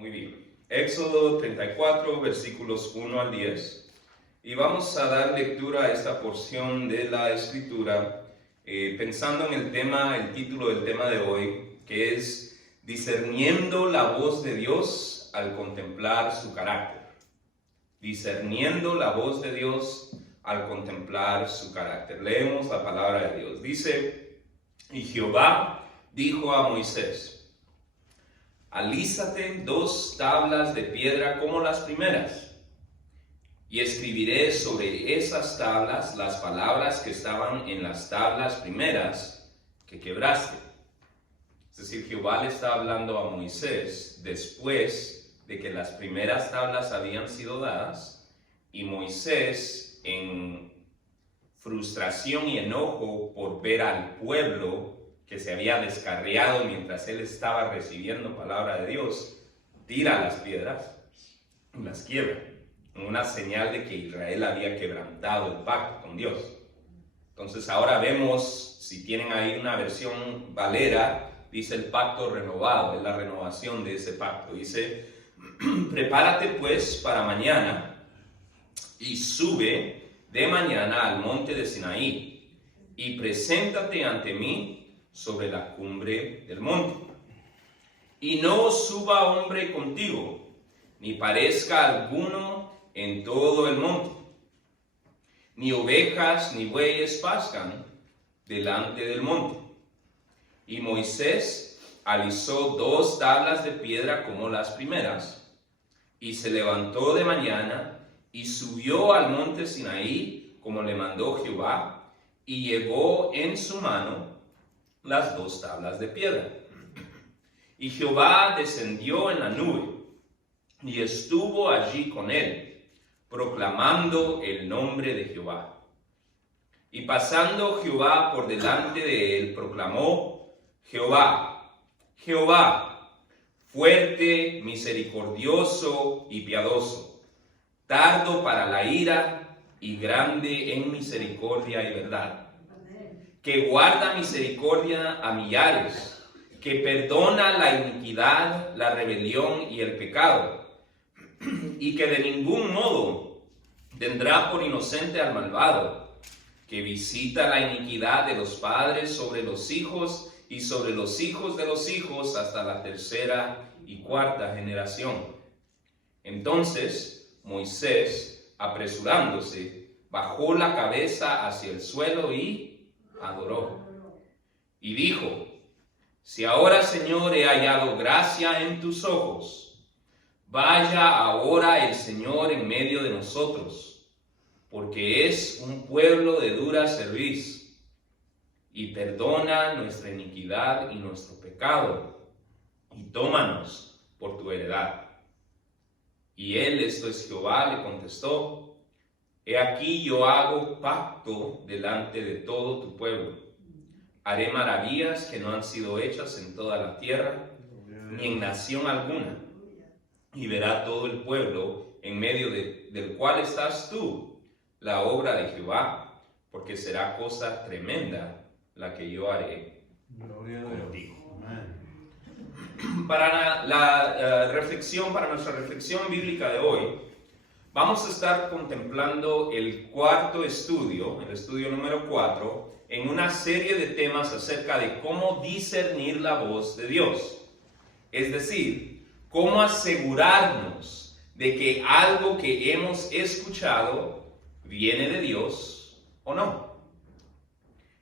Muy bien. Éxodo 34, versículos 1 al 10. Y vamos a dar lectura a esta porción de la Escritura pensando en el título del tema de hoy, que es discerniendo la voz de Dios al contemplar su carácter. Discerniendo la voz de Dios al contemplar su carácter. Leemos la palabra de Dios. Dice, y Jehová dijo a Moisés, alízate 2 tablas de piedra como las primeras, y escribiré sobre esas tablas las palabras que estaban en las tablas primeras que quebraste. Es decir, Jehová le está hablando a Moisés después de que las primeras tablas habían sido dadas, y Moisés, en frustración y enojo por ver al pueblo que se había descarriado mientras él estaba recibiendo palabra de Dios, tira las piedras y las quiebra, una señal de que Israel había quebrantado el pacto con Dios. Entonces ahora vemos, si tienen ahí una versión Valera, dice el pacto renovado, es la renovación de ese pacto. Dice, prepárate pues para mañana y sube de mañana al monte de Sinaí y preséntate ante mí sobre la cumbre del monte. Y no suba hombre contigo, ni parezca alguno en todo el monte, ni ovejas ni bueyes pascan delante del monte. Y Moisés alisó 2 tablas de piedra como las primeras, y se levantó de mañana y subió al monte Sinaí como le mandó Jehová, y llevó en su mano las 2 tablas de piedra. Y Jehová descendió en la nube y estuvo allí con él, proclamando el nombre de Jehová. Y pasando Jehová por delante de él, proclamó, Jehová, Jehová, fuerte, misericordioso y piadoso, tardo para la ira y grande en misericordia y verdad, que guarda misericordia a millares, que perdona la iniquidad, la rebelión y el pecado, y que de ningún modo tendrá por inocente al malvado, que visita la iniquidad de los padres sobre los hijos y sobre los hijos de los hijos hasta la 3ª y 4ª generación. Entonces Moisés, apresurándose, bajó la cabeza hacia el suelo y adoró. Y dijo, si ahora, Señor, he hallado gracia en tus ojos, vaya ahora el Señor en medio de nosotros, porque es un pueblo de dura cerviz, y perdona nuestra iniquidad y nuestro pecado, y tómanos por tu heredad. Y él, esto es Jehová, le contestó, he aquí yo hago pacto delante de todo tu pueblo. Haré maravillas que no han sido hechas en toda la tierra, ni en nación alguna. Y verá todo el pueblo en medio del cual estás tú, la obra de Jehová, porque será cosa tremenda la que yo haré contigo. Para nuestra reflexión bíblica de hoy, vamos a estar contemplando el 4º estudio, el estudio número 4, en una serie de temas acerca de cómo discernir la voz de Dios. Es decir, cómo asegurarnos de que algo que hemos escuchado viene de Dios o no.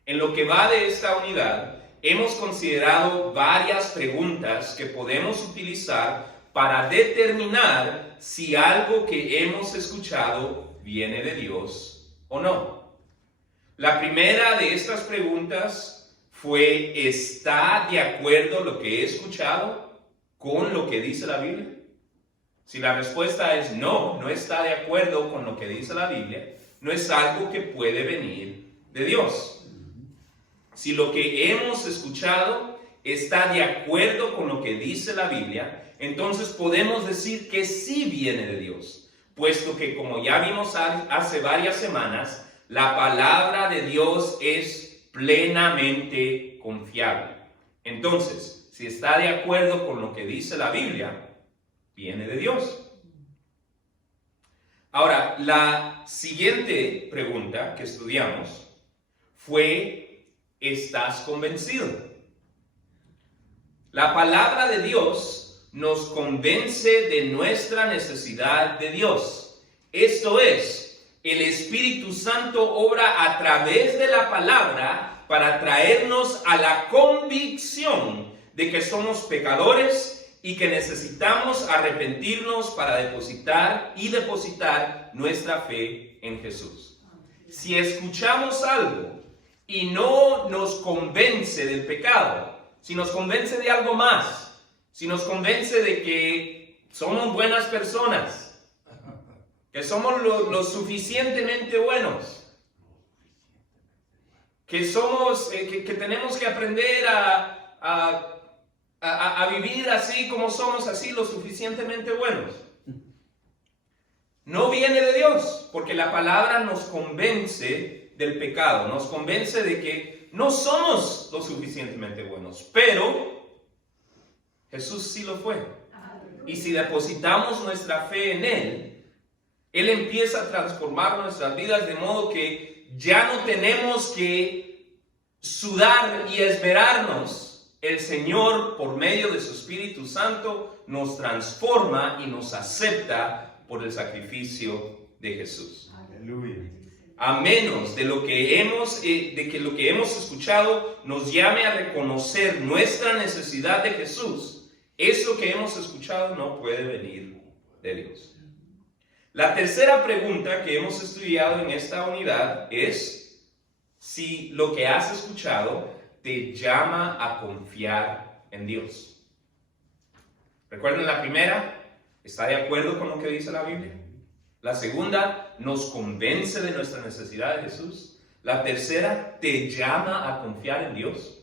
En lo que va de esta unidad, hemos considerado varias preguntas que podemos utilizar para determinar si algo que hemos escuchado viene de Dios o no. La primera de estas preguntas fue, ¿está de acuerdo lo que he escuchado con lo que dice la Biblia? Si la respuesta es no, no está de acuerdo con lo que dice la Biblia, no es algo que puede venir de Dios. Si lo que hemos escuchado está de acuerdo con lo que dice la Biblia, entonces podemos decir que sí viene de Dios, puesto que, como ya vimos hace varias semanas, la palabra de Dios es plenamente confiable. Entonces, si está de acuerdo con lo que dice la Biblia, viene de Dios. Ahora, la siguiente pregunta que estudiamos fue, ¿estás convencido? La palabra de Dios nos convence de nuestra necesidad de Dios. Esto es, el Espíritu Santo obra a través de la palabra para traernos a la convicción de que somos pecadores y que necesitamos arrepentirnos para depositar nuestra fe en Jesús. Si escuchamos algo y no nos convence del pecado, si nos convence de algo más, si nos convence de que somos buenas personas, que somos lo suficientemente buenos, que tenemos que aprender a vivir así como somos, así lo suficientemente buenos, no viene de Dios, porque la palabra nos convence del pecado, nos convence de que no somos lo suficientemente buenos, pero Jesús sí lo fue. Y si depositamos nuestra fe en Él, Él empieza a transformar nuestras vidas de modo que ya no tenemos que sudar y esmerarnos. El Señor, por medio de su Espíritu Santo, nos transforma y nos acepta por el sacrificio de Jesús. Aleluya. A menos de lo que hemos escuchado nos llame a reconocer nuestra necesidad de Jesús, eso que hemos escuchado no puede venir de Dios. La tercera pregunta que hemos estudiado en esta unidad es si lo que has escuchado te llama a confiar en Dios. ¿Recuerdan la primera? ¿Está de acuerdo con lo que dice la Biblia? La segunda, nos convence de nuestra necesidad de Jesús. La tercera, te llama a confiar en Dios.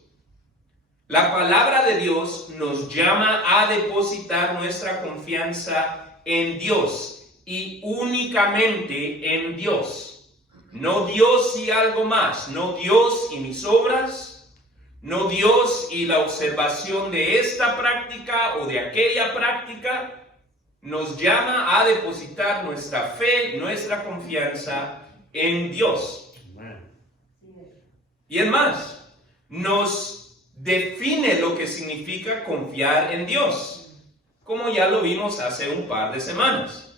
La palabra de Dios nos llama a depositar nuestra confianza en Dios y únicamente en Dios. No Dios y algo más, no Dios y mis obras, no Dios y la observación de esta práctica o de aquella práctica. Nos llama a depositar nuestra fe, nuestra confianza en Dios. Y es más, nos define lo que significa confiar en Dios, como ya lo vimos hace un par de semanas.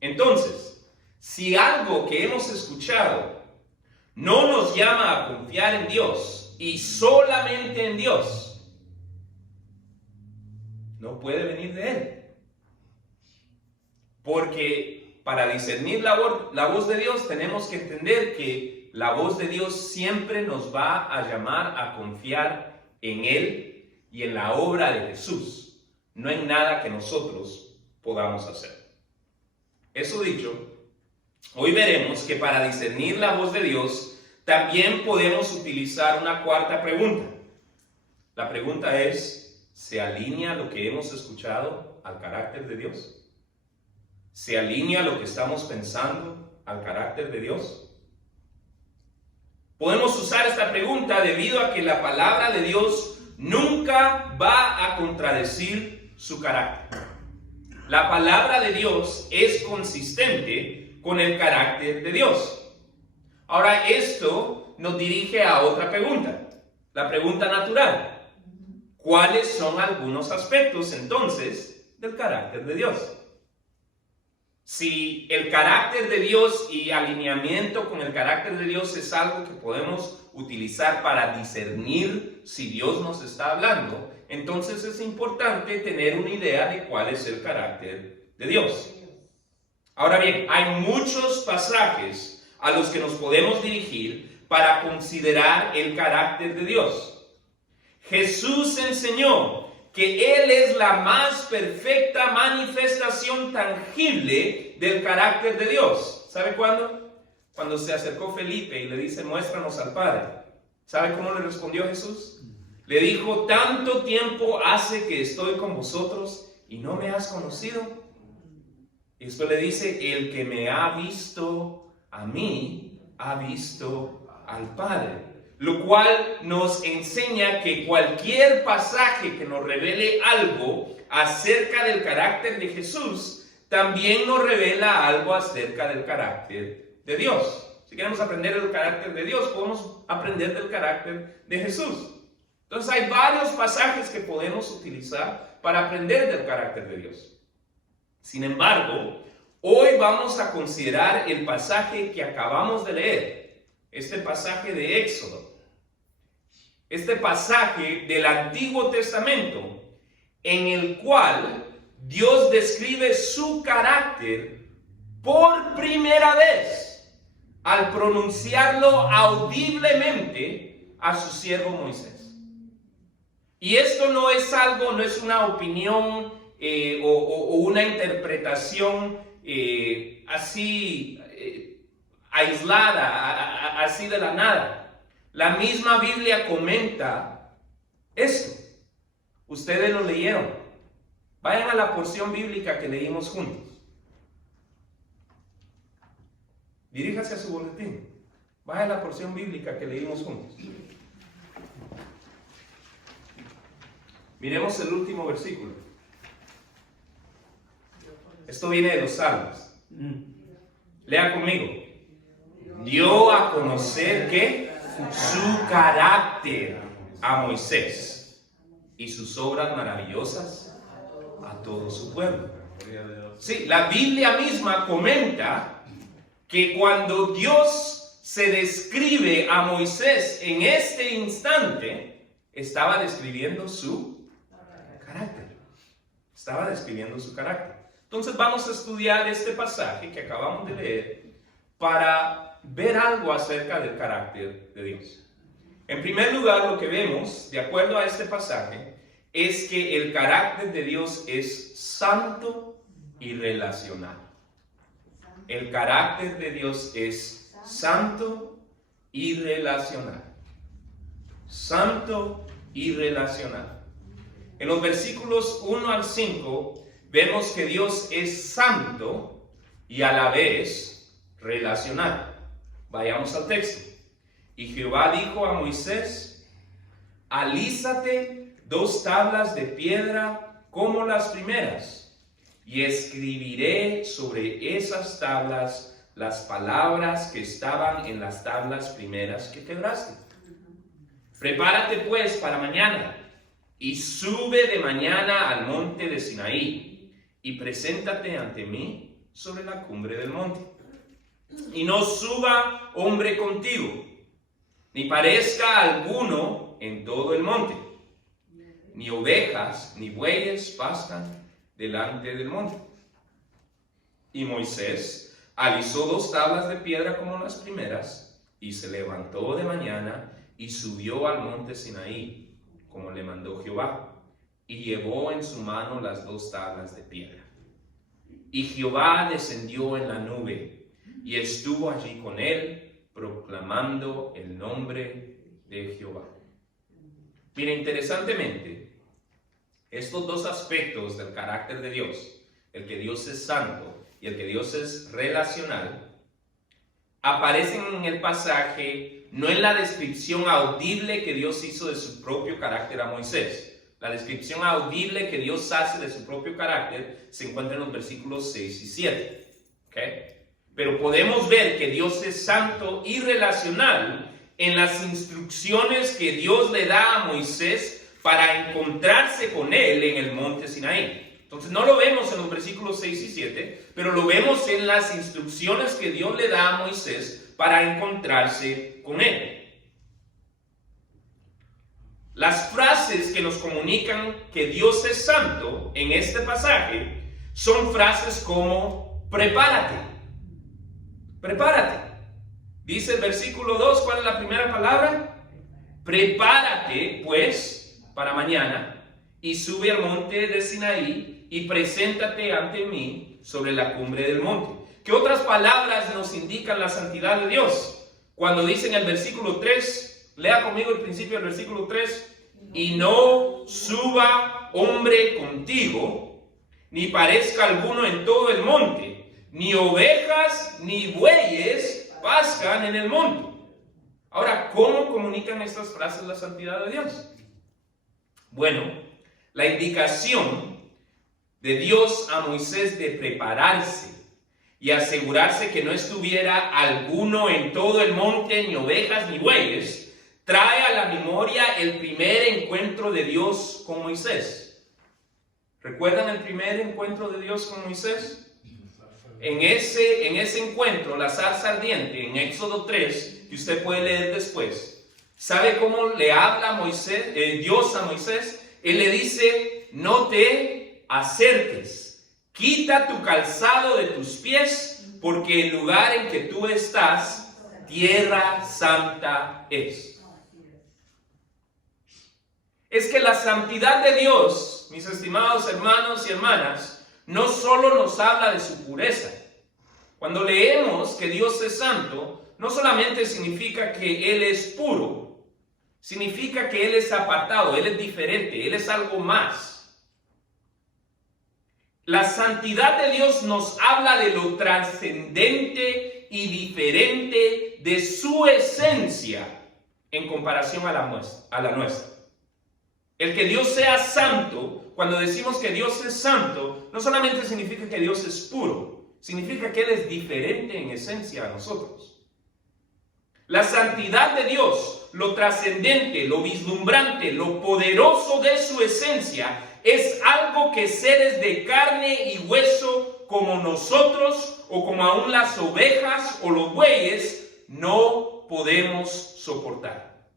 Entonces, si algo que hemos escuchado no nos llama a confiar en Dios y solamente en Dios, no puede venir de Él. Porque para discernir la voz de Dios tenemos que entender que la voz de Dios siempre nos va a llamar a confiar en Él y en la obra de Jesús, no en nada que nosotros podamos hacer. Eso dicho, hoy veremos que para discernir la voz de Dios también podemos utilizar una cuarta pregunta. La pregunta es, ¿se alinea lo que hemos escuchado al carácter de Dios? ¿Se alinea lo que estamos pensando al carácter de Dios? Podemos usar esta pregunta debido a que la palabra de Dios nunca va a contradecir su carácter. La palabra de Dios es consistente con el carácter de Dios. Ahora, esto nos dirige a otra pregunta, la pregunta natural. ¿Cuáles son algunos aspectos entonces del carácter de Dios? Si el carácter de Dios y alineamiento con el carácter de Dios es algo que podemos utilizar para discernir si Dios nos está hablando, entonces es importante tener una idea de cuál es el carácter de Dios. Ahora bien, hay muchos pasajes a los que nos podemos dirigir para considerar el carácter de Dios. Jesús enseñó que Él es la más perfecta manifestación tangible del carácter de Dios. ¿Sabe cuándo? Cuando se acercó Felipe y le dice, muéstranos al Padre. ¿Sabe cómo le respondió Jesús? Le dijo, tanto tiempo hace que estoy con vosotros y no me has conocido. Y después le dice, el que me ha visto a mí, ha visto al Padre. lo cual nos enseña que cualquier pasaje que nos revele algo acerca del carácter de Jesús, también nos revela algo acerca del carácter de Dios. Si queremos aprender del carácter de Dios, podemos aprender del carácter de Jesús. Entonces hay varios pasajes que podemos utilizar para aprender del carácter de Dios. Sin embargo, hoy vamos a considerar el pasaje que acabamos de leer, este pasaje de Éxodo, este pasaje del Antiguo Testamento, en el cual Dios describe su carácter por primera vez al pronunciarlo audiblemente a su siervo Moisés. Y esto no es algo, no es una opinión o una interpretación así aislada, así de la nada. La misma Biblia comenta esto. Ustedes lo leyeron. Vayan a la porción bíblica que leímos juntos. Diríjase a su boletín. Vaya a la porción bíblica que leímos juntos. Miremos el último versículo. Esto viene de los Salmos. Lea conmigo. Dio a conocer que su carácter a Moisés y sus obras maravillosas a todo su pueblo. Sí, la Biblia misma comenta que cuando Dios se describe a Moisés en este instante, estaba describiendo su carácter. Estaba describiendo su carácter. Entonces vamos a estudiar este pasaje que acabamos de leer para ver algo acerca del carácter de Dios. En primer lugar, lo que vemos, de acuerdo a este pasaje, es que el carácter de Dios es santo y relacional. El carácter de Dios es santo y relacional. Santo y relacional. En los versículos 1 al 5 vemos que Dios es santo y a la vez relacional. Vayamos al texto. Y Jehová dijo a Moisés: alízate 2 tablas de piedra como las primeras, y escribiré sobre esas tablas las palabras que estaban en las tablas primeras que quebraste. Prepárate pues para mañana, y sube de mañana al monte de Sinaí, y preséntate ante mí sobre la cumbre del monte. Y no suba hombre contigo, ni parezca alguno en todo el monte, ni ovejas ni bueyes pastan delante del monte. Y Moisés alisó 2 tablas de piedra como las primeras, y se levantó de mañana y subió al monte Sinaí, como le mandó Jehová, y llevó en su mano las 2 tablas de piedra. Y Jehová descendió en la nube, y estuvo allí con él, proclamando el nombre de Jehová. Mira, interesantemente, estos 2 aspectos del carácter de Dios, el que Dios es santo y el que Dios es relacional, aparecen en el pasaje, no en la descripción audible que Dios hizo de su propio carácter a Moisés. La descripción audible que Dios hace de su propio carácter se encuentra en los versículos 6 y 7. ¿Okay? Pero podemos ver que Dios es santo y relacional en las instrucciones que Dios le da a Moisés para encontrarse con él en el monte Sinaí. Entonces no lo vemos en los versículos 6 y 7, pero lo vemos en las instrucciones que Dios le da a Moisés para encontrarse con él. Las frases que nos comunican que Dios es santo en este pasaje son frases como prepárate. Prepárate. Dice el versículo 2, ¿cuál es la primera palabra? Prepárate, pues, para mañana, y sube al monte de Sinaí, y preséntate ante mí sobre la cumbre del monte. ¿Qué otras palabras nos indican la santidad de Dios? Cuando dice en el versículo 3, lea conmigo el principio del versículo 3, y no suba hombre contigo, ni parezca alguno en todo el monte, ni ovejas ni bueyes pascan en el monte. Ahora, ¿cómo comunican estas frases la santidad de Dios? Bueno, la indicación de Dios a Moisés de prepararse y asegurarse que no estuviera alguno en todo el monte, ni ovejas ni bueyes, trae a la memoria el primer encuentro de Dios con Moisés. ¿Recuerdan el primer encuentro de Dios con Moisés? En ese encuentro, la zarza ardiente, en Éxodo 3, que usted puede leer después, ¿sabe cómo le habla Dios a Moisés? Él le dice: no te acerques, quita tu calzado de tus pies, porque el lugar en que tú estás, tierra santa es. Es que la santidad de Dios, mis estimados hermanos y hermanas, no solo nos habla de su pureza. Cuando leemos que Dios es santo, no solamente significa que Él es puro, significa que Él es apartado, Él es diferente, Él es algo más. La santidad de Dios nos habla de lo trascendente y diferente de su esencia en comparación a la nuestra. El que Dios sea santo, cuando decimos que Dios es santo, no solamente significa que Dios es puro, significa que Él es diferente en esencia a nosotros. La santidad de Dios, lo trascendente, lo vislumbrante, lo poderoso de su esencia, es algo que seres de carne y hueso como nosotros, o como aún las ovejas o los bueyes, no podemos soportar.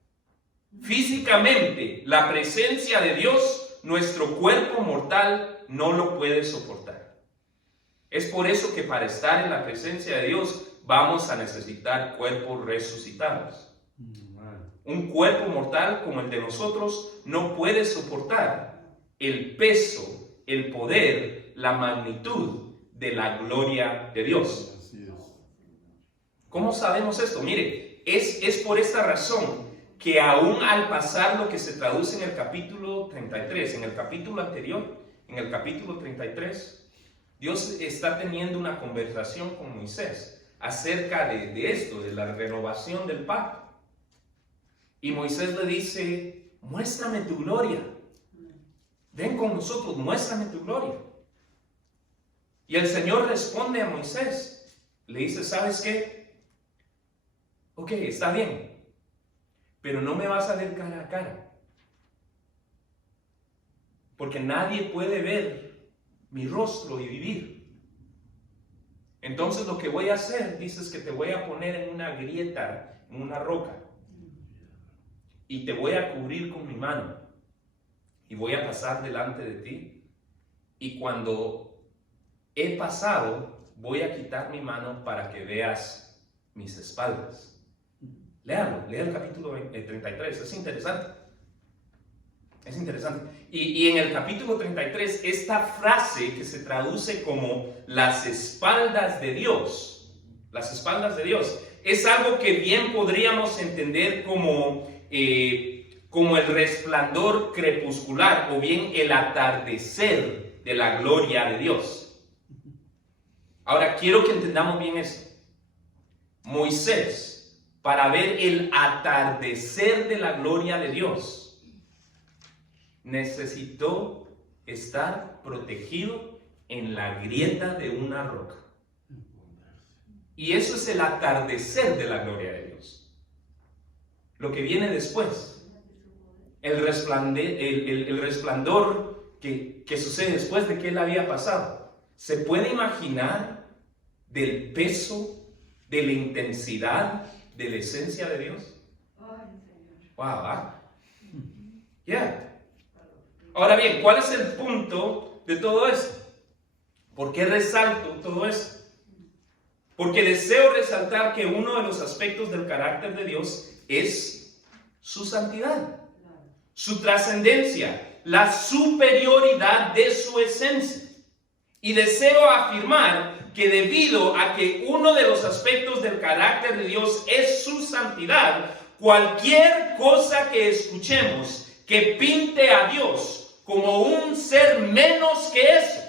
Físicamente, la presencia de Dios, nuestro cuerpo mortal no lo puede soportar. Es por eso que para estar en la presencia de Dios vamos a necesitar cuerpos resucitados. Un cuerpo mortal como el de nosotros no puede soportar el peso, el poder, la magnitud de la gloria de Dios. ¿Cómo sabemos esto? Mire, es por esta razón que aún al pasar lo que se traduce en el capítulo 33, en el capítulo anterior, en el capítulo 33, Dios está teniendo una conversación con Moisés acerca de esto, de la renovación del pacto. Y Moisés le dice: muéstrame tu gloria. Ven con nosotros, muéstrame tu gloria. Y el Señor responde a Moisés, le dice: ¿sabes qué? Ok, está bien, pero no me vas a ver cara a cara, porque nadie puede ver mi rostro y vivir. Entonces lo que voy a hacer, dices, que te voy a poner en una grieta, en una roca, y te voy a cubrir con mi mano, y voy a pasar delante de ti, y cuando he pasado, voy a quitar mi mano para que veas mis espaldas. Léalo, lea el capítulo 33, es interesante. Es interesante. Y en el capítulo 33, esta frase que se traduce como las espaldas de Dios, es algo que bien podríamos entender como el resplandor crepuscular, o bien el atardecer de la gloria de Dios. Ahora, quiero que entendamos bien esto. Moisés, para ver el atardecer de la gloria de Dios, necesitó estar protegido en la grieta de una roca. Y eso es el atardecer de la gloria de Dios. Lo que viene después, el resplandor que sucede después de que él había pasado. ¿Se puede imaginar del peso, de la intensidad, de la esencia de Dios? Wow, Ahora bien, ¿cuál es el punto de todo esto? ¿Por qué resalto todo esto? Porque deseo resaltar que uno de los aspectos del carácter de Dios es su santidad, su trascendencia, la superioridad de su esencia. Y deseo afirmar que debido a que uno de los aspectos del carácter de Dios es su santidad, cualquier cosa que escuchemos que pinte a Dios como un ser menos que eso,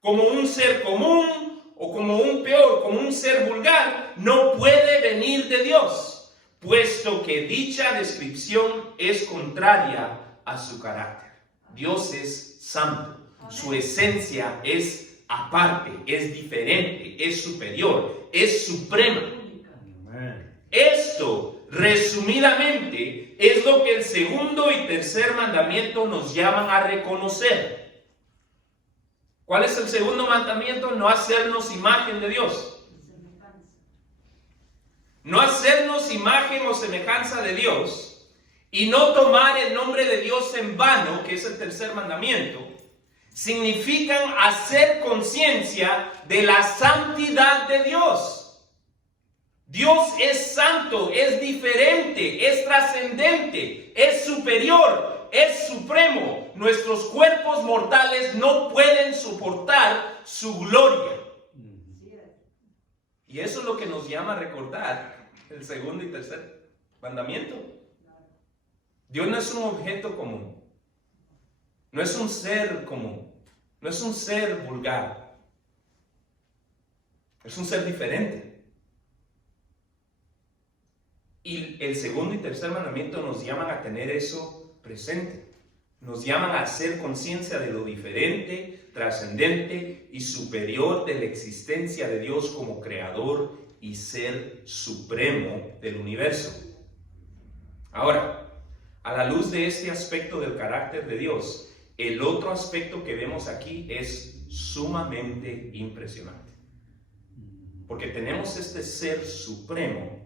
como un ser común, o como un peor, como un ser vulgar, no puede venir de Dios, puesto que dicha descripción es contraria a su carácter. Dios es santo, su esencia es aparte, es diferente, es superior, es suprema. Esto, resumidamente, es lo que el segundo y tercer mandamiento nos llaman a reconocer. ¿Cuál es el segundo mandamiento? No hacernos imagen de Dios. No hacernos imagen o semejanza de Dios y no tomar el nombre de Dios en vano, que es el tercer mandamiento, significan hacer conciencia de la santidad de Dios. Dios es santo, es diferente, es trascendente, es superior, es supremo. Nuestros cuerpos mortales no pueden soportar su gloria. Y eso es lo que nos llama a recordar el segundo y tercer mandamiento. Dios no es un objeto común, no es un ser común, no es un ser vulgar, es un ser diferente. Y el segundo y tercer mandamiento nos llaman a tener eso presente. Nos llaman a hacer conciencia de lo diferente, trascendente y superior de la existencia de Dios como creador y ser supremo del universo. Ahora, a la luz de este aspecto del carácter de Dios, el otro aspecto que vemos aquí es sumamente impresionante. Porque tenemos este ser supremo,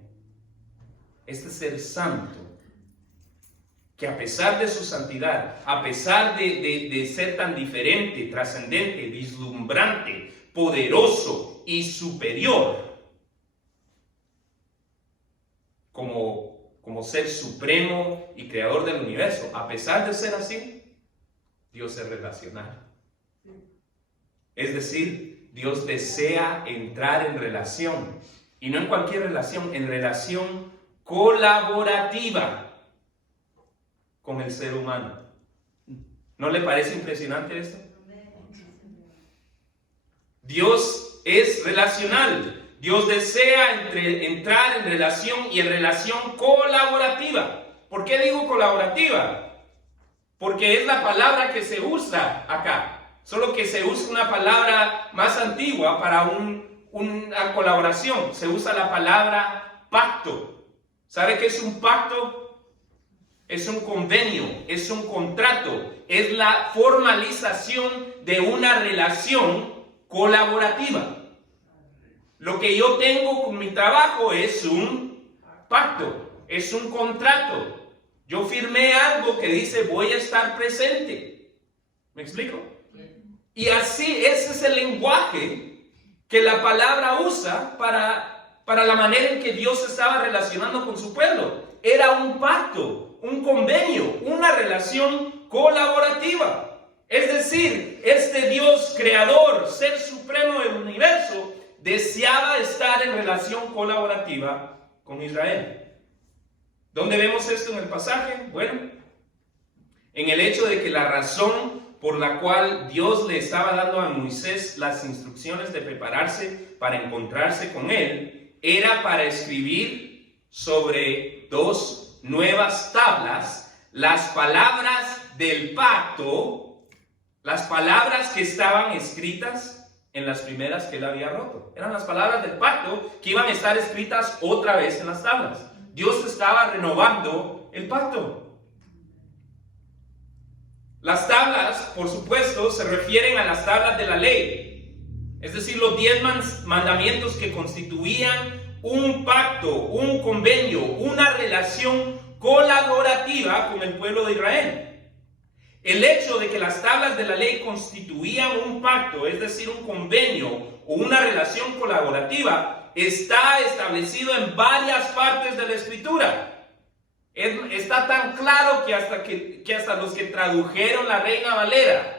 este ser santo, que a pesar de su santidad, a pesar de ser tan diferente, trascendente, vislumbrante, poderoso y superior, como ser supremo y creador del universo, a pesar de ser así, Dios es relacional. Es decir, Dios desea entrar en relación, y no en cualquier relación, en relación colaborativa con el ser humano. ¿No le parece impresionante esto? Dios es relacional. Dios desea entrar en relación y en relación colaborativa. ¿Por qué digo colaborativa? Porque es la palabra que se usa acá. Solo que se usa una palabra más antigua para una colaboración. Se usa la palabra pacto. ¿Sabe qué es un pacto? Es un convenio, es un contrato, es la formalización de una relación colaborativa. Lo que yo tengo con mi trabajo es un pacto, es un contrato. Yo firmé algo que dice voy a estar presente. ¿Me explico? Y así, ese es el lenguaje que la palabra usa para la manera en que Dios estaba relacionando con su pueblo. Era un pacto, un convenio, una relación colaborativa. Es decir, este Dios creador, ser supremo del universo, deseaba estar en relación colaborativa con Israel. ¿Dónde vemos esto en el pasaje? Bueno, en el hecho de que la razón por la cual Dios le estaba dando a Moisés las instrucciones de prepararse para encontrarse con él, era para escribir sobre 2 nuevas tablas las palabras del pacto, las palabras que estaban escritas en las primeras que él había roto. Eran las palabras del pacto que iban a estar escritas otra vez en las tablas. Dios estaba renovando el pacto. Las tablas, por supuesto, se refieren a las tablas de la ley. Es decir, los 10 mandamientos que constituían un pacto, un convenio, una relación colaborativa con el pueblo de Israel. El hecho de que las tablas de la ley constituían un pacto, es decir, un convenio o una relación colaborativa, está establecido en varias partes de la Escritura. Está tan claro que hasta los que tradujeron la Reina Valera,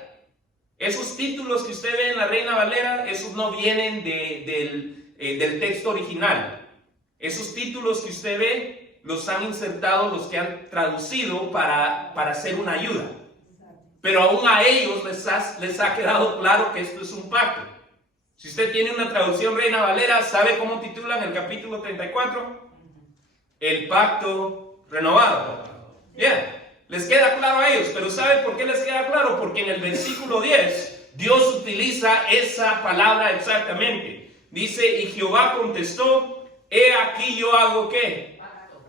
esos títulos que usted ve en la Reina Valera, esos no vienen del texto original. Esos títulos que usted ve los han insertado los que han traducido para hacer una ayuda. Pero aún a ellos les ha quedado claro que esto es un pacto. Si usted tiene una traducción Reina Valera, ¿sabe cómo titulan el capítulo 34? El pacto renovado. Bien, les queda claro a ellos, pero ¿sabe por qué les queda claro? Porque en el versículo 10, Dios utiliza esa palabra exactamente. Dice, y Jehová contestó, he aquí yo hago ¿qué?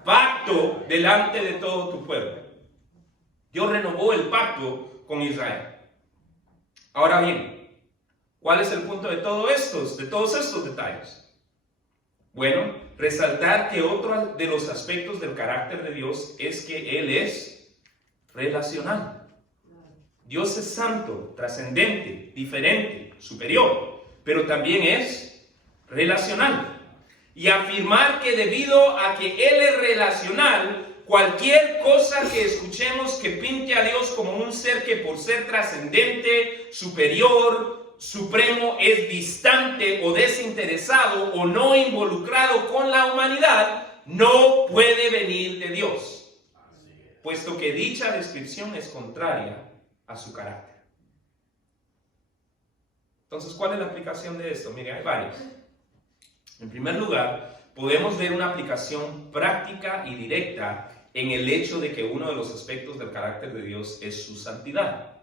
Pacto delante de todo tu pueblo. Dios renovó el pacto con Israel. Ahora bien, ¿cuál es el punto de todos estos detalles? Bueno, resaltar que otro de los aspectos del carácter de Dios es que Él es relacional. Dios es santo, trascendente, diferente, superior, pero también es relacional. Y afirmar que debido a que Él es relacional, cualquier cosa que escuchemos que pinte a Dios como un ser que por ser trascendente, superior, supremo, es distante o desinteresado o no involucrado con la humanidad, no puede venir de Dios, puesto que dicha descripción es contraria a su carácter. Entonces, ¿cuál es la aplicación de esto? Mire, hay varias. En primer lugar, podemos ver una aplicación práctica y directa en el hecho de que uno de los aspectos del carácter de Dios es su santidad.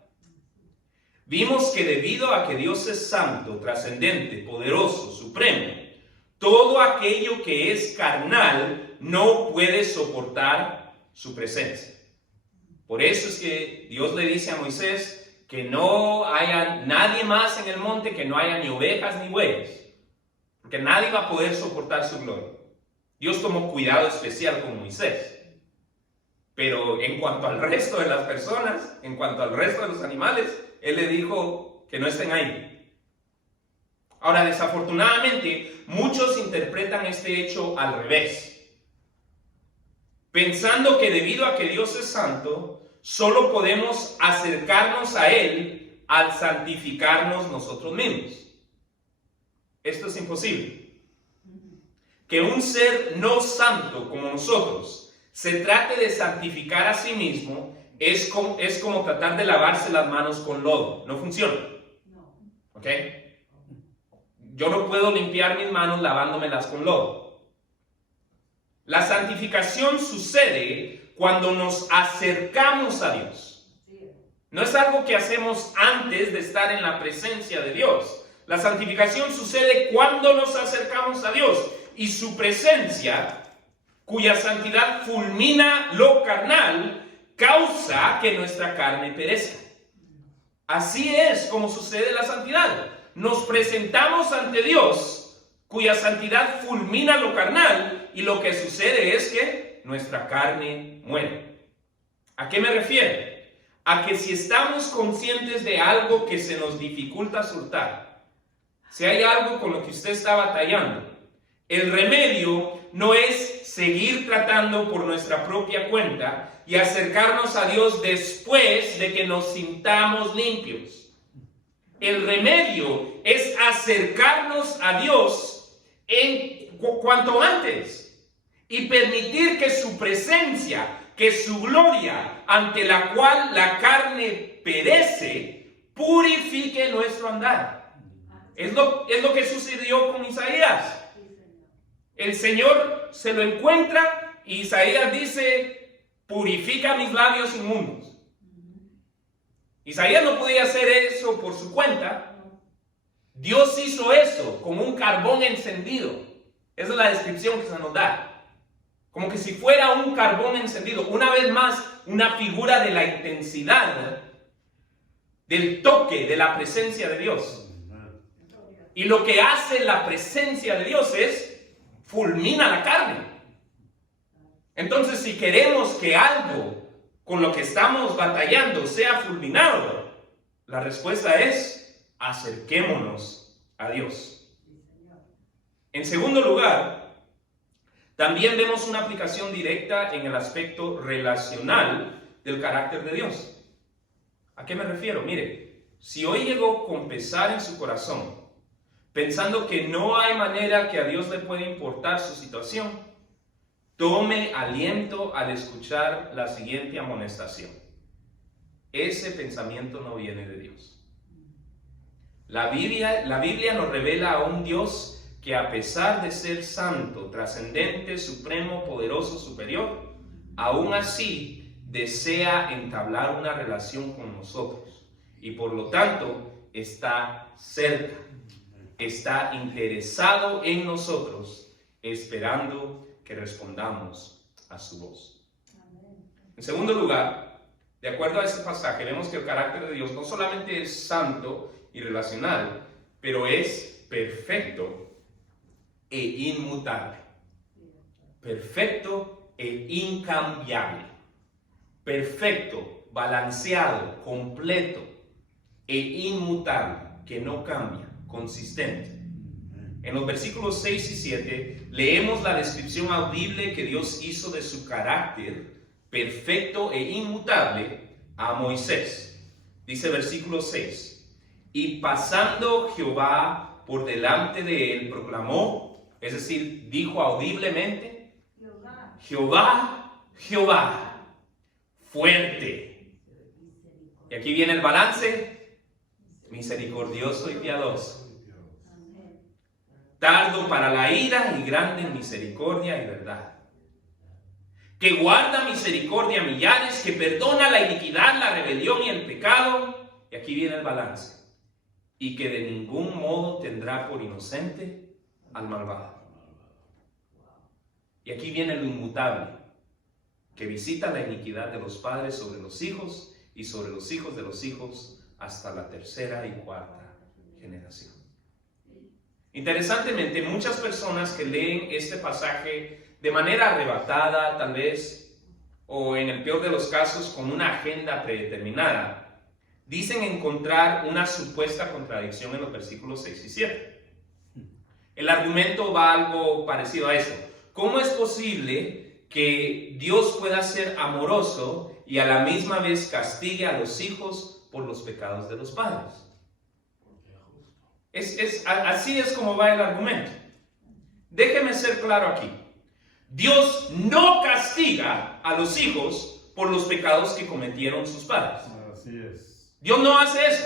Vimos que debido a que Dios es santo, trascendente, poderoso, supremo, todo aquello que es carnal no puede soportar su presencia. Por eso es que Dios le dice a Moisés que no haya nadie más en el monte, que no haya ni ovejas ni bueyes, porque nadie va a poder soportar su gloria. Dios tomó cuidado especial con Moisés. Pero en cuanto al resto de las personas, en cuanto al resto de los animales, Él le dijo que no estén ahí. Ahora, desafortunadamente, muchos interpretan este hecho al revés, pensando que debido a que Dios es santo, solo podemos acercarnos a Él al santificarnos nosotros mismos. Esto es imposible. Que un ser no santo como nosotros se trate de santificar a sí mismo es como tratar de lavarse las manos con lodo. No funciona. ¿Ok? Yo no puedo limpiar mis manos lavándomelas con lodo. La santificación sucede cuando nos acercamos a Dios. No es algo que hacemos antes de estar en la presencia de Dios. La santificación sucede cuando nos acercamos a Dios y su presencia, cuya santidad fulmina lo carnal, causa que nuestra carne perezca. Así es como sucede la santidad. Nos presentamos ante Dios, cuya santidad fulmina lo carnal, y lo que sucede es que nuestra carne muere. ¿A qué me refiero? A que si estamos conscientes de algo que se nos dificulta soltar, si hay algo con lo que usted está batallando, el remedio no es seguir tratando por nuestra propia cuenta y acercarnos a Dios después de que nos sintamos limpios. El remedio es acercarnos a Dios en cuanto antes y permitir que su presencia, que su gloria, ante la cual la carne perece, purifique nuestro andar. Es lo que sucedió con Isaías. El Señor se lo encuentra y Isaías dice, purifica mis labios inmundos. Isaías no podía hacer eso por su cuenta. Dios hizo eso con un carbón encendido. Esa es la descripción que se nos da. Como que si fuera un carbón encendido. Una vez más, una figura de la intensidad, del toque, de la presencia de Dios. Y lo que hace la presencia de Dios es fulmina la carne. Entonces, si queremos que algo con lo que estamos batallando sea fulminado, la respuesta es acerquémonos a Dios. En segundo lugar, también vemos una aplicación directa en el aspecto relacional del carácter de Dios. ¿A qué me refiero? Mire, si hoy llegó con pesar en su corazón, pensando que no hay manera que a Dios le pueda importar su situación, tome aliento al escuchar la siguiente amonestación. Ese pensamiento no viene de Dios. La Biblia nos revela a un Dios que, a pesar de ser santo, trascendente, supremo, poderoso, superior, aún así desea entablar una relación con nosotros. Y por lo tanto está cerca, está interesado en nosotros, esperando que respondamos a su voz. En segundo lugar, de acuerdo a este pasaje, vemos que el carácter de Dios no solamente es santo y relacional, pero es perfecto e inmutable. Perfecto e incambiable. Perfecto, balanceado, completo e inmutable, que no cambia, consistente. En los versículos 6 y 7 leemos la descripción audible que Dios hizo de su carácter perfecto e inmutable a Moisés. Dice versículo 6: y pasando Jehová por delante de él, proclamó, es decir, dijo audiblemente: Jehová, Jehová, fuerte. Y aquí viene el balance: misericordioso y piadoso, tardo para la ira y grande en misericordia y verdad, que guarda misericordia a millares, que perdona la iniquidad, la rebelión y el pecado. Y aquí viene el balance: y que de ningún modo tendrá por inocente al malvado. Y aquí viene lo inmutable, que visita la iniquidad de los padres sobre los hijos y sobre los hijos de los hijos hasta la tercera y cuarta generación. Interesantemente, muchas personas que leen este pasaje de manera arrebatada, tal vez, o en el peor de los casos, con una agenda predeterminada, dicen encontrar una supuesta contradicción en los versículos 6 y 7. El argumento va algo parecido a esto: ¿cómo es posible que Dios pueda ser amoroso y a la misma vez castigue a los hijos por los pecados de los padres? Así es como va el argumento. Déjeme ser claro aquí: Dios no castiga a los hijos por los pecados que cometieron sus padres. Así es. Dios no hace eso.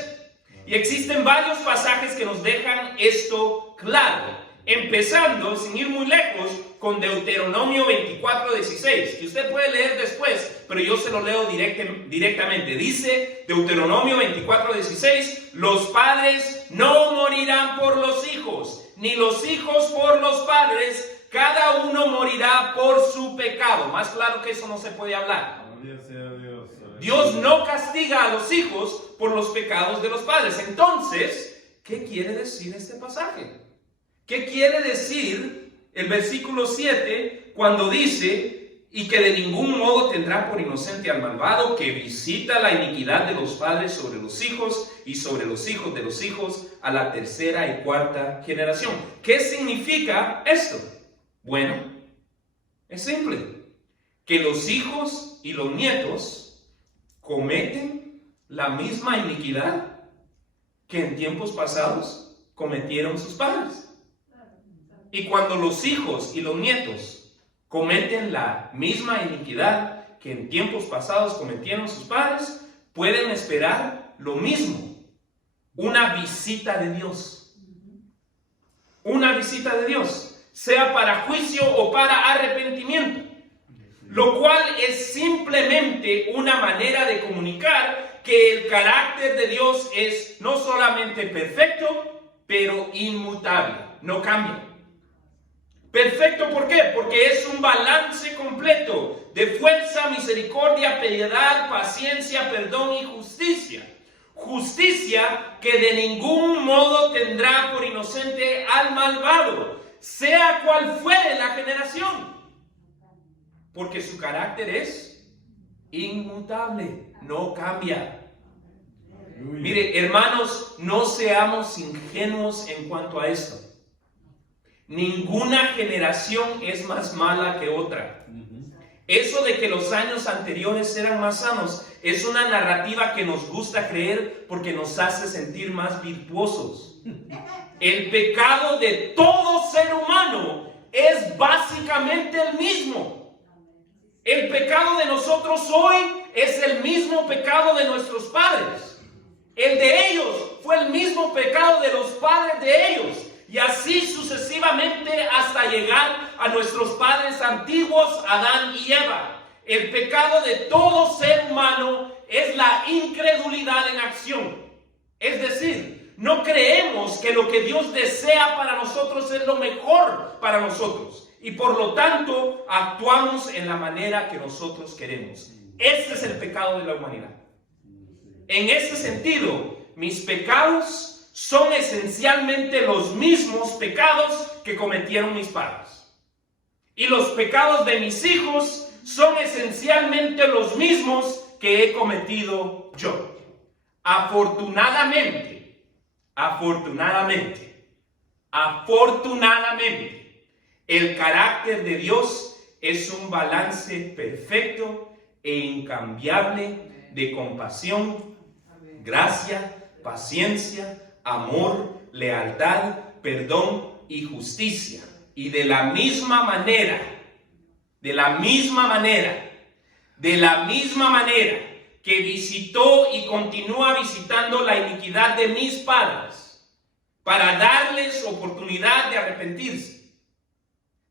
Y existen varios pasajes que nos dejan esto claro. Empezando, sin ir muy lejos, con Deuteronomio 24:16, que usted puede leer después, pero yo se lo leo directamente. Dice Deuteronomio 24:16: los padres no morirán por los hijos, ni los hijos por los padres, cada uno morirá por su pecado. Más claro que eso no se puede hablar. Gloria sea a Dios. Dios no castiga a los hijos por los pecados de los padres. Entonces, ¿qué quiere decir este pasaje? ¿Qué quiere decir el versículo 7 cuando dice: y que de ningún modo tendrá por inocente al malvado, que visita la iniquidad de los padres sobre los hijos y sobre los hijos de los hijos a la tercera y cuarta generación? ¿Qué significa esto? Bueno, es simple: que los hijos y los nietos cometen la misma iniquidad que en tiempos pasados cometieron sus padres. Y cuando los hijos y los nietos cometen la misma iniquidad que en tiempos pasados cometieron sus padres, pueden esperar lo mismo: una visita de Dios. Una visita de Dios, sea para juicio o para arrepentimiento. Lo cual es simplemente una manera de comunicar que el carácter de Dios es no solamente perfecto, pero inmutable, no cambia. Perfecto, ¿por qué? Porque es un balance completo de fuerza, misericordia, piedad, paciencia, perdón y justicia. Justicia que de ningún modo tendrá por inocente al malvado, sea cual fuere la generación. Porque su carácter es inmutable, no cambia. Mire, hermanos, no seamos ingenuos en cuanto a esto. Ninguna generación es más mala que otra. Eso de que los años anteriores eran más sanos es una narrativa que nos gusta creer porque nos hace sentir más virtuosos. El pecado de todo ser humano es básicamente el mismo. El pecado de nosotros hoy es el mismo pecado de nuestros padres. El de ellos fue el mismo pecado de los padres de ellos. Y así sucesivamente hasta llegar a nuestros padres antiguos, Adán y Eva. El pecado de todo ser humano es la incredulidad en acción. Es decir, no creemos que lo que Dios desea para nosotros es lo mejor para nosotros. Y por lo tanto, actuamos en la manera que nosotros queremos. Ese es el pecado de la humanidad. En ese sentido, mis pecados son esencialmente los mismos pecados que cometieron mis padres. Y los pecados de mis hijos son esencialmente los mismos que he cometido yo. Afortunadamente, el carácter de Dios es un balance perfecto e incambiable de compasión, gracia, paciencia, amor, lealtad, perdón y justicia. Y de la misma manera que visitó y continúa visitando la iniquidad de mis padres para darles oportunidad de arrepentirse.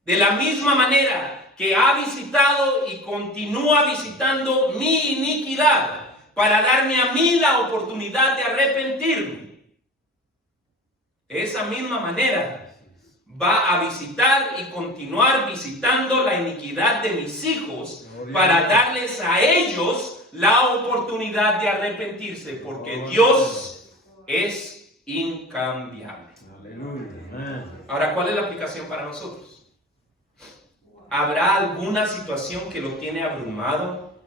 De la misma manera que ha visitado y continúa visitando mi iniquidad para darme a mí la oportunidad de arrepentirme. De esa misma manera va a visitar y continuar visitando la iniquidad de mis hijos para darles a ellos la oportunidad de arrepentirse, porque Dios es incambiable. Ahora, ¿cuál es la aplicación para nosotros? ¿Habrá alguna situación que lo tiene abrumado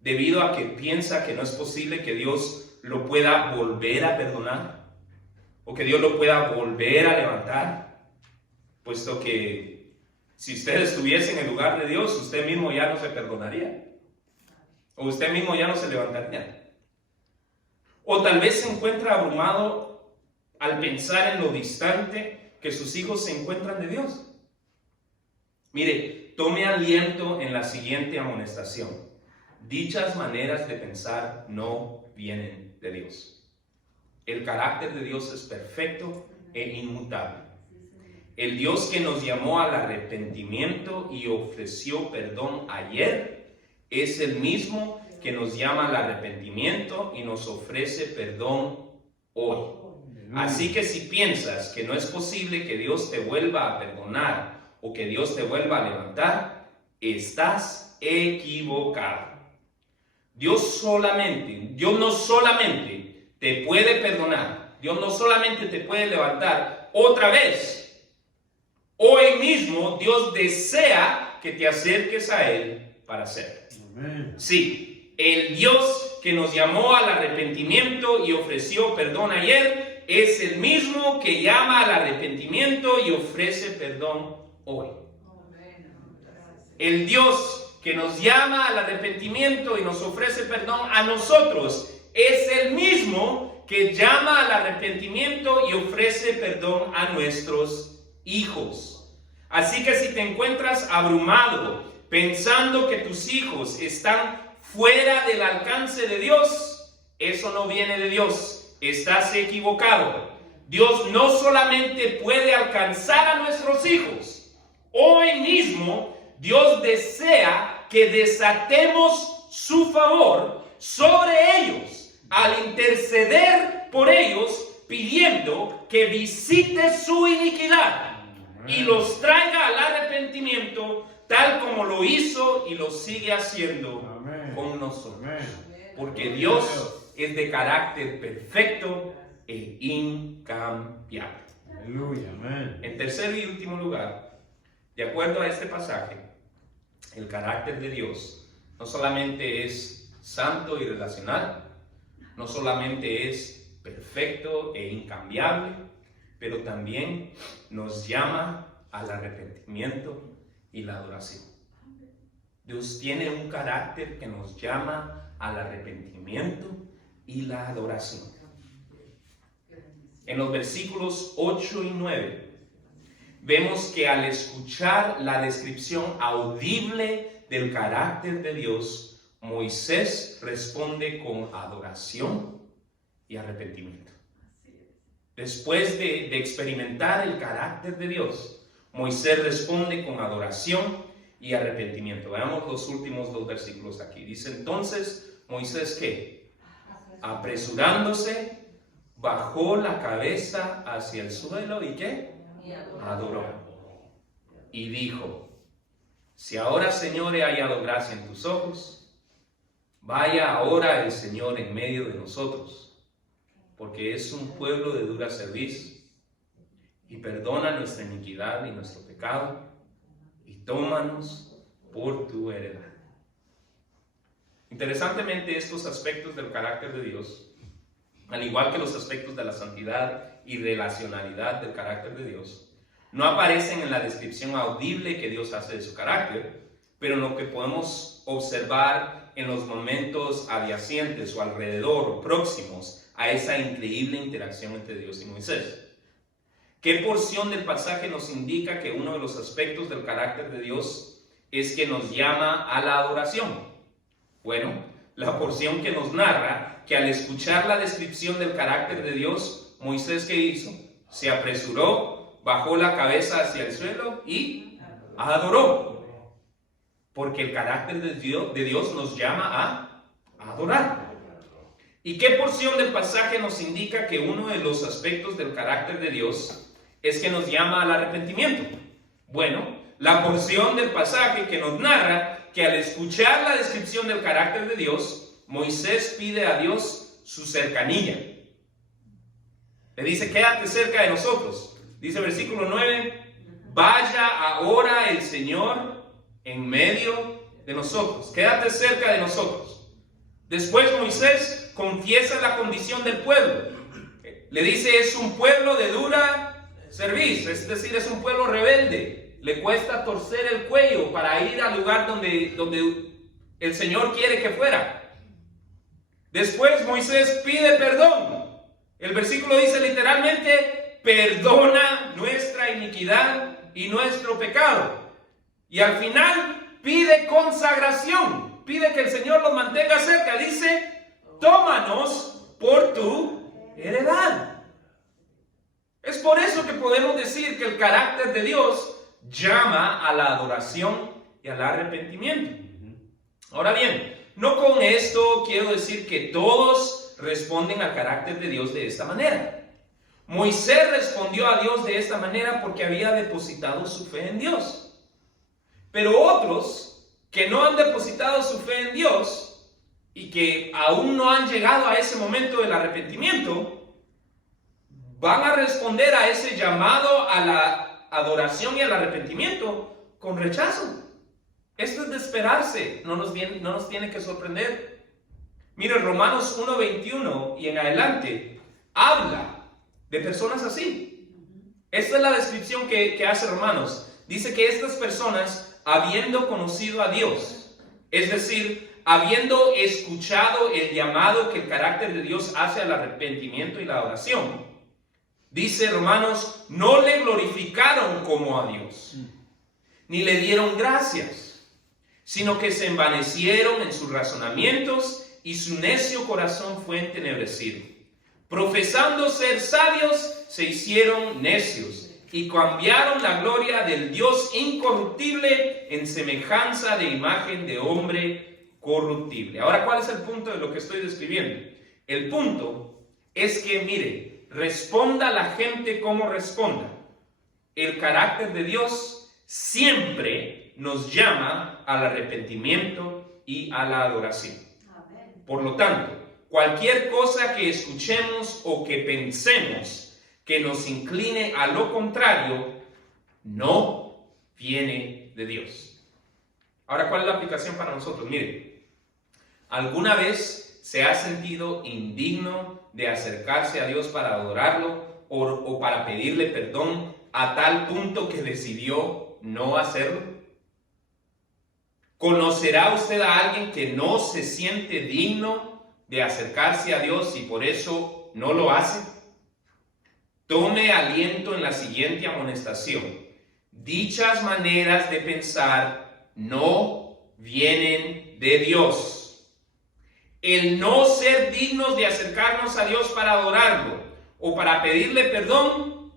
debido a que piensa que no es posible que Dios lo pueda volver a perdonar? ¿O que Dios lo pueda volver a levantar? Puesto que si usted estuviese en el lugar de Dios, usted mismo ya no se perdonaría. O usted mismo ya no se levantaría. O tal vez se encuentra abrumado al pensar en lo distante que sus hijos se encuentran de Dios. Mire, tome aliento en la siguiente amonestación. Dichas maneras de pensar no vienen de Dios. El carácter de Dios es perfecto e inmutable. El Dios que nos llamó al arrepentimiento y ofreció perdón ayer es el mismo que nos llama al arrepentimiento y nos ofrece perdón hoy. Así que si piensas que no es posible que Dios te vuelva a perdonar o que Dios te vuelva a levantar, estás equivocado. Dios no solamente te puede perdonar, Dios no solamente te puede levantar otra vez. Hoy mismo Dios desea que te acerques a Él para hacerlo. Sí, el Dios que nos llamó al arrepentimiento y ofreció perdón ayer es el mismo que llama al arrepentimiento y ofrece perdón hoy. El Dios que nos llama al arrepentimiento y nos ofrece perdón a nosotros es el mismo que llama al arrepentimiento y ofrece perdón a nuestros hijos. Así que si te encuentras abrumado pensando que tus hijos están fuera del alcance de Dios, eso no viene de Dios. Estás equivocado. Dios no solamente puede alcanzar a nuestros hijos. Hoy mismo Dios desea que desatemos su favor sobre ellos al interceder por ellos, pidiendo que visite su iniquidad y los traiga al arrepentimiento, tal como lo hizo y lo sigue haciendo con nosotros. Porque Dios es de carácter perfecto e incambiable. Aleluya, amén. En tercer y último lugar, de acuerdo a este pasaje, el carácter de Dios no solamente es santo y relacional, no solamente es perfecto e incambiable, pero también nos llama al arrepentimiento y la adoración. Dios tiene un carácter que nos llama al arrepentimiento y la adoración. En los versículos 8 y 9 vemos que al escuchar la descripción audible del carácter de Dios, Moisés responde con adoración y arrepentimiento. Después de experimentar el carácter de Dios, Moisés responde con adoración y arrepentimiento. Veamos los últimos 2 versículos aquí. Dice entonces Moisés, ¿qué? Apresurándose, bajó la cabeza hacia el suelo y ¿qué? Adoró. Y dijo, si ahora, Señor, he hallado gracia en tus ojos, vaya ahora el Señor en medio de nosotros, porque es un pueblo de dura cerviz, y perdona nuestra iniquidad y nuestro pecado, y tómanos por tu heredad. Interesantemente, estos aspectos del carácter de Dios, al igual que los aspectos de la santidad y relacionalidad del carácter de Dios, no aparecen en la descripción audible que Dios hace de su carácter, pero en lo que podemos observar en los momentos adyacentes o alrededor o próximos a esa increíble interacción entre Dios y Moisés. ¿Qué porción del pasaje nos indica que uno de los aspectos del carácter de Dios es que nos llama a la adoración? Bueno, la porción que nos narra que al escuchar la descripción del carácter de Dios, Moisés, ¿qué hizo? Se apresuró, bajó la cabeza hacia el suelo y adoró. Porque el carácter de Dios nos llama a adorar. ¿Y qué porción del pasaje nos indica que uno de los aspectos del carácter de Dios es que nos llama al arrepentimiento? Bueno, la porción del pasaje que nos narra que al escuchar la descripción del carácter de Dios, Moisés pide a Dios su cercanía. Le dice, quédate cerca de nosotros. Dice versículo 9, vaya ahora el Señor en medio de nosotros. Quédate cerca de nosotros. Después Moisés confiesa la condición del pueblo. Le dice, es un pueblo de dura cerviz, es decir, es un pueblo rebelde. Le cuesta torcer el cuello para ir al lugar donde el Señor quiere que fuera. Después Moisés pide perdón. El versículo dice literalmente, perdona nuestra iniquidad y nuestro pecado. Y al final pide consagración. Pide que el Señor los mantenga cerca. Dice, tómanos por tu heredad. Es por eso que podemos decir que el carácter de Dios llama a la adoración y al arrepentimiento. Ahora bien, no con esto quiero decir que todos responden al carácter de Dios de esta manera. Moisés respondió a Dios de esta manera porque había depositado su fe en Dios. Pero otros que no han depositado su fe en Dios y que aún no han llegado a ese momento del arrepentimiento, van a responder a ese llamado a la adoración y al arrepentimiento con rechazo. Esto es de esperarse, no nos tiene que sorprender. Mire, Romanos 1:21 y en adelante habla de personas así. Esta es la descripción que hace Romanos. Dice que estas personas, habiendo conocido a Dios, es decir, habiendo escuchado el llamado que el carácter de Dios hace al arrepentimiento y la adoración, dice Romanos, no le glorificaron como a Dios, ni le dieron gracias, sino que se envanecieron en sus razonamientos y su necio corazón fue entenebrecido. Profesando ser sabios, se hicieron necios y cambiaron la gloria del Dios incorruptible en semejanza de imagen de hombre corruptible. Ahora, ¿cuál es el punto de lo que estoy describiendo? El punto es que, mire, responda la gente como responda. El carácter de Dios siempre nos llama al arrepentimiento y a la adoración. Por lo tanto, cualquier cosa que escuchemos o que pensemos que nos incline a lo contrario, no viene de Dios. Ahora, ¿cuál es la aplicación para nosotros? Mire, ¿alguna vez se ha sentido indigno de acercarse a Dios para adorarlo o para pedirle perdón a tal punto que decidió no hacerlo? ¿Conocerá usted a alguien que no se siente digno de acercarse a Dios y por eso no lo hace? Tome aliento en la siguiente amonestación. Dichas maneras de pensar no vienen de Dios. el no ser dignos de acercarnos a Dios para adorarlo o para pedirle perdón,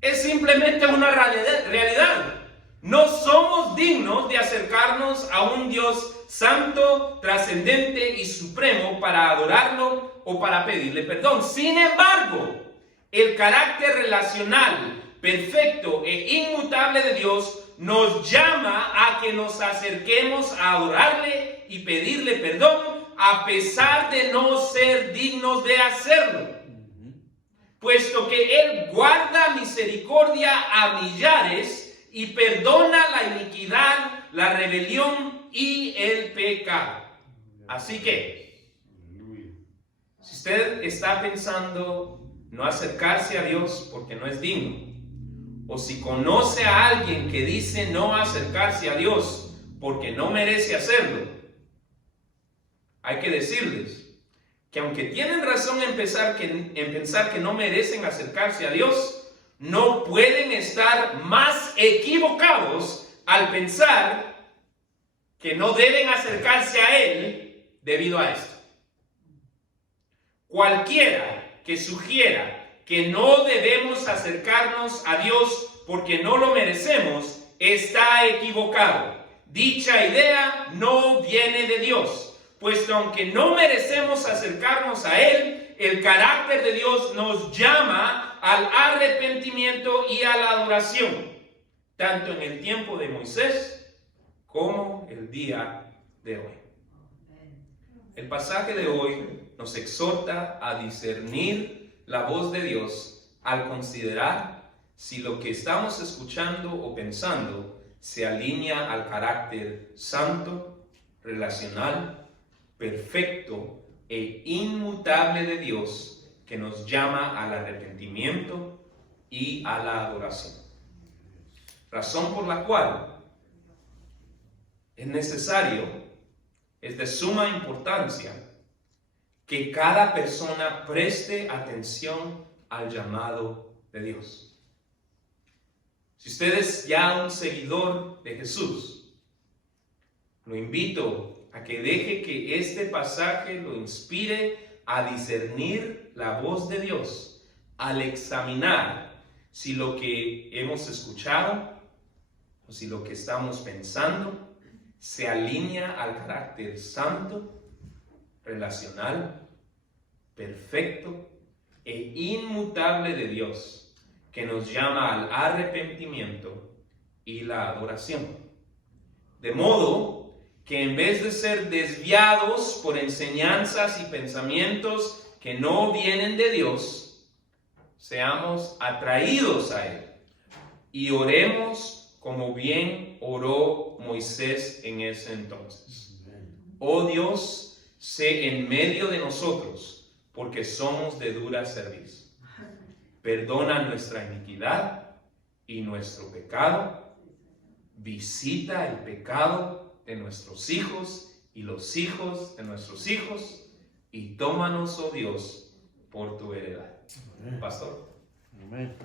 es simplemente una realidad. No somos dignos de acercarnos a un Dios santo, trascendente y supremo para adorarlo o para pedirle perdón. Sin embargo, el carácter relacional, perfecto e inmutable de Dios nos llama a que nos acerquemos a adorarle y pedirle perdón a pesar de no ser dignos de hacerlo, puesto que Él guarda misericordia a millares y perdona la iniquidad, la rebelión y el pecado. Así que, si usted está pensando no acercarse a Dios porque no es digno, o si conoce a alguien que dice no acercarse a Dios porque no merece hacerlo, hay que decirles que aunque tienen razón en pensar que no merecen acercarse a Dios, no pueden estar más equivocados al pensar que no deben acercarse a Él debido a esto. Cualquiera que sugiera que no debemos acercarnos a Dios porque no lo merecemos, está equivocado. Dicha idea no viene de Dios, puesto aunque no merecemos acercarnos a Él, el carácter de Dios nos llama al arrepentimiento y a la adoración, tanto en el tiempo de Moisés como el día de hoy. El pasaje de hoy nos exhorta a discernir la voz de Dios al considerar si lo que estamos escuchando o pensando se alinea al carácter santo, relacional, perfecto e inmutable de Dios, que nos llama al arrepentimiento y a la adoración. Razón por la cual es necesario, es de suma importancia, que cada persona preste atención al llamado de Dios. Si usted es ya un seguidor de Jesús, lo invito a que deje que este pasaje lo inspire a discernir la voz de Dios, al examinar si lo que hemos escuchado o si lo que estamos pensando se alinea al carácter santo, relacional, perfecto e inmutable de Dios, que nos llama al arrepentimiento y la adoración. De modo que en vez de ser desviados por enseñanzas y pensamientos que no vienen de Dios, seamos atraídos a Él y oremos como bien oró Moisés en ese entonces. Oh Dios, sé en medio de nosotros, porque somos de dura cerviz. Perdona nuestra iniquidad y nuestro pecado. Visita el pecado de nuestros hijos y los hijos de nuestros hijos, y tómanos, oh Dios, por tu heredad. Pastor. Amén.